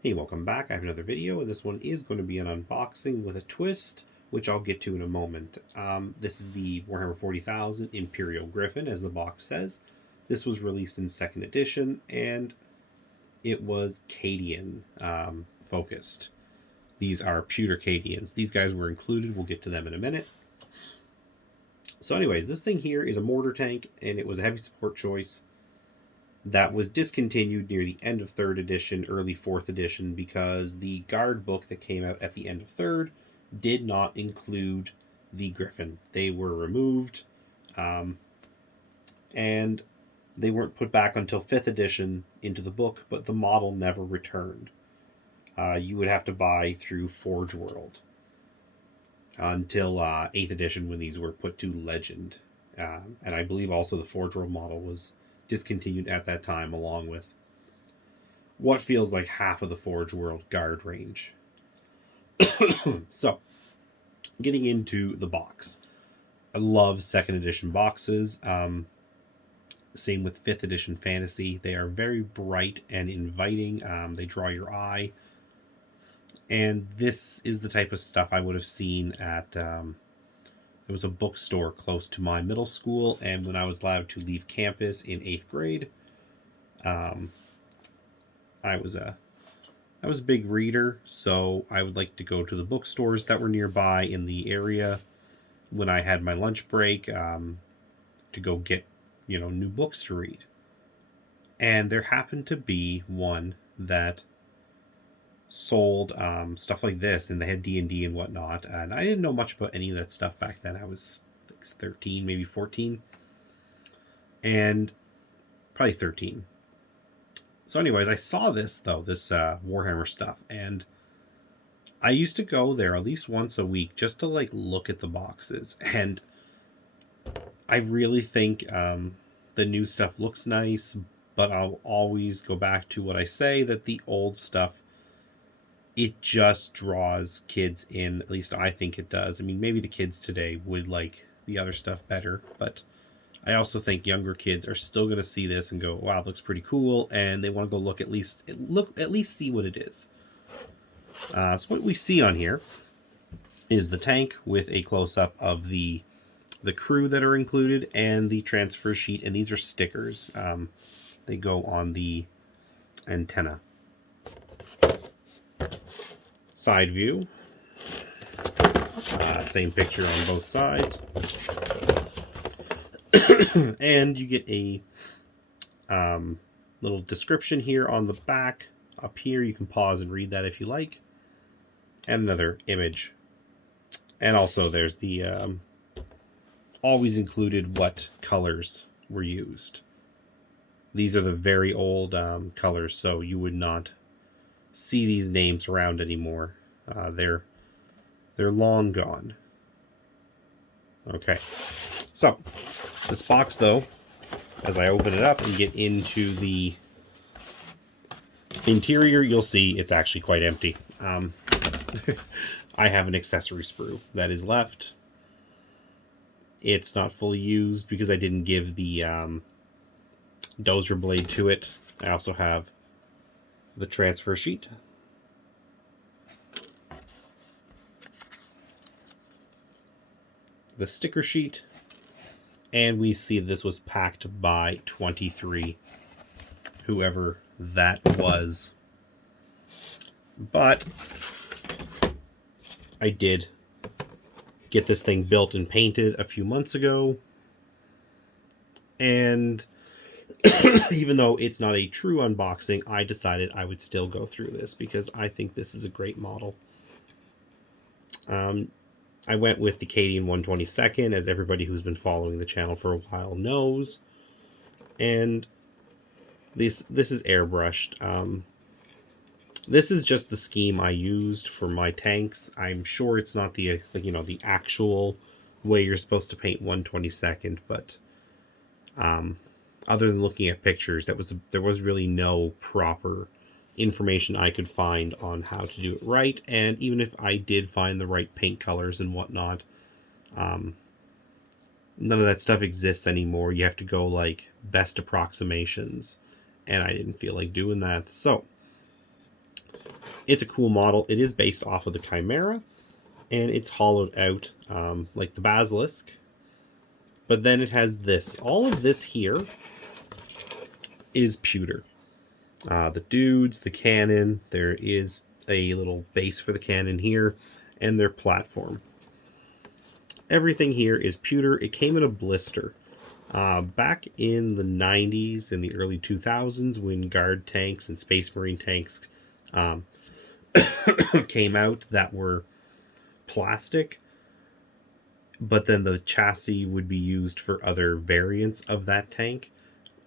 Hey, welcome back. I have another video, and this one is going to be an unboxing with a twist, which I'll get to in a moment. This is the Warhammer 40,000 Imperial Griffon, as the box says. This was released in 2nd edition, and it was Cadian focused. These are pewter Cadians. These guys were included. We'll get to them in a minute. So anyways, this thing here is a mortar tank, and it was a heavy support choice that was discontinued near the end of 3rd edition, early 4th edition, because the guard book that came out at the end of 3rd did not include the Griffon. They were removed, and they weren't put back until 5th edition into the book, but the model never returned. You would have to buy through Forge World until 8th edition, when these were put to Legend. And I believe also the Forge World model was discontinued at that time, along with what feels like half of the Forge World guard range. So, getting into the box. I love 2nd edition boxes. Same with 5th edition fantasy. They are very bright and inviting. They draw your eye. And this is the type of stuff I would have seen at... there was a bookstore close to my middle school, and when I was allowed to leave campus in 8th grade, I was a big reader, so I would like to go to the bookstores that were nearby in the area when I had my lunch break, to go get, new books to read. And there happened to be one that sold stuff like this, and they had D&D and whatnot, and I didn't know much about any of that stuff back then. I was like 13, maybe 14, and probably 13. So anyways, I saw this Warhammer stuff, and I used to go there at least once a week just to look at the boxes, and I really think the new stuff looks nice, but I'll always go back to what I say, that the old stuff, it just draws kids in. At least I think it does. I mean, maybe the kids today would like the other stuff better, but I also think younger kids are still going to see this and go, wow, it looks pretty cool, and they want to go at least see what it is. So what we see on here is the tank with a close-up of the crew that are included and the transfer sheet, and these are stickers. They go on the antenna. Side view, same picture on both sides. And you get a little description here on the back. Up here you can pause and read that if you like, and another image. And also there's the always included what colors were used. These are the very old colors, so you would not see these names around anymore. They're long gone. Okay, so this box, though, as I open it up and get into the interior, you'll see it's actually quite empty. I have an accessory sprue that is left. It's not fully used because I didn't give the dozer blade to it. I also have the transfer sheet, the sticker sheet, and we see this was packed by 23, whoever that was. But I did get this thing built and painted a few months ago, and even though it's not a true unboxing, I decided I would still go through this because I think this is a great model. I went with the Cadian 122nd, as everybody who's been following the channel for a while knows, and this is airbrushed. This is just the scheme I used for my tanks. I'm sure it's not the the actual way you're supposed to paint 122nd, but other than looking at pictures, there was really no proper information I could find on how to do it right. And even if I did find the right paint colors and whatnot, none of that stuff exists anymore. You have to go best approximations, and I didn't feel like doing that. So It's a cool model. It is based off of the Chimera, and it's hollowed out like the Basilisk. But then it has this. All of this here is pewter. The dudes, the cannon, there is a little base for the cannon here, and their platform. Everything here is pewter. It came in a blister. Back in the 90s, in the early 2000s, when guard tanks and space marine tanks came out that were plastic, but then the chassis would be used for other variants of that tank.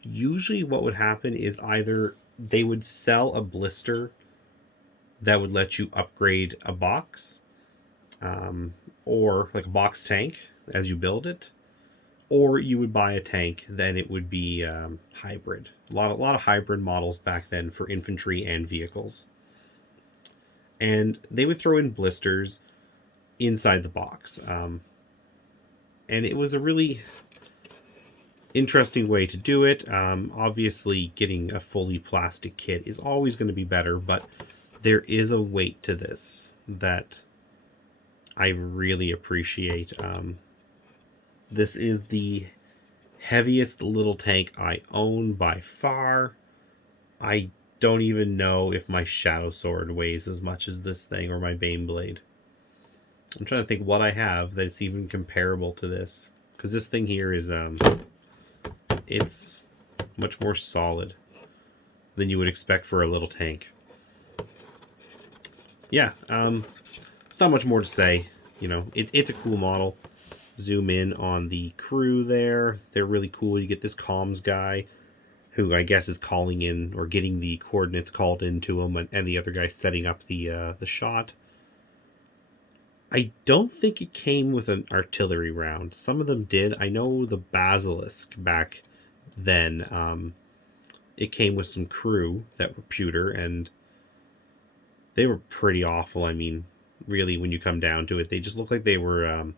Usually what would happen is either they would sell a blister that would let you upgrade a box, or like a box tank as you build it, or you would buy a tank, then it would be hybrid. A lot of hybrid models back then for infantry and vehicles. And they would throw in blisters inside the box. And it was a really interesting way to do it. Obviously, getting a fully plastic kit is always going to be better, but there is a weight to this that I really appreciate. This is the heaviest little tank I own by far. I don't even know if my Shadow Sword weighs as much as this thing, or my Baneblade. I'm trying to think what I have that's even comparable to this, because this thing here is it's much more solid than you would expect for a little tank. Yeah, it's not much more to say. You know, it's a cool model. Zoom in on the crew there. They're really cool. You get this comms guy who I guess is calling in or getting the coordinates called into him, and the other guy setting up the shot. I don't think it came with an artillery round. Some of them did. I know the Basilisk back then, it came with some crew that were pewter, and they were pretty awful. I mean, really, when you come down to it, they just look like they were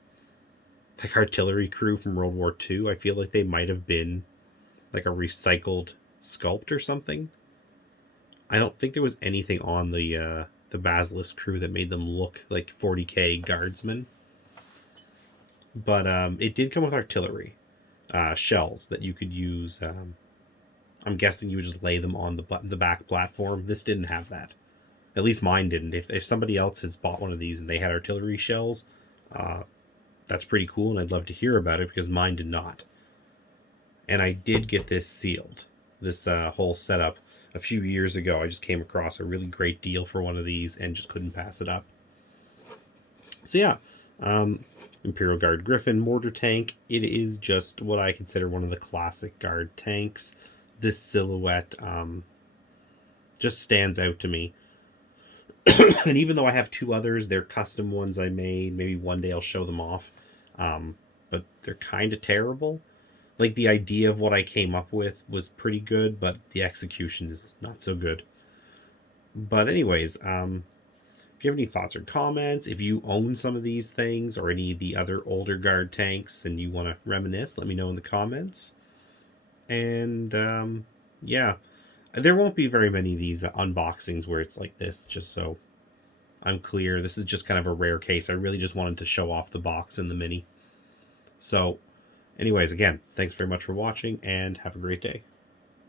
like artillery crew from World War II. I feel like they might have been like a recycled sculpt or something. I don't think there was anything on the Basilisk crew that made them look like 40k guardsmen. But it did come with artillery shells that you could use. I'm guessing you would just lay them on the back platform. This didn't have that. At least mine didn't. If somebody else has bought one of these and they had artillery shells, that's pretty cool, and I'd love to hear about it, because mine did not. And I did get this sealed, this whole setup, a few years ago. I just came across a really great deal for one of these and just couldn't pass it up. So yeah, Imperial Guard Griffon mortar tank. It is just what I consider one of the classic guard tanks. This silhouette just stands out to me. And even though I have two others, they're custom ones I made. Maybe one day I'll show them off. But they're kind of terrible. Like, the idea of what I came up with was pretty good, but the execution is not so good. But anyways, if you have any thoughts or comments, if you own some of these things or any of the other older guard tanks and you want to reminisce, let me know in the comments. And yeah, there won't be very many of these unboxings where it's like this, just so I'm clear. This is just kind of a rare case. I really just wanted to show off the box and the mini. So anyways, again, thanks very much for watching, and have a great day.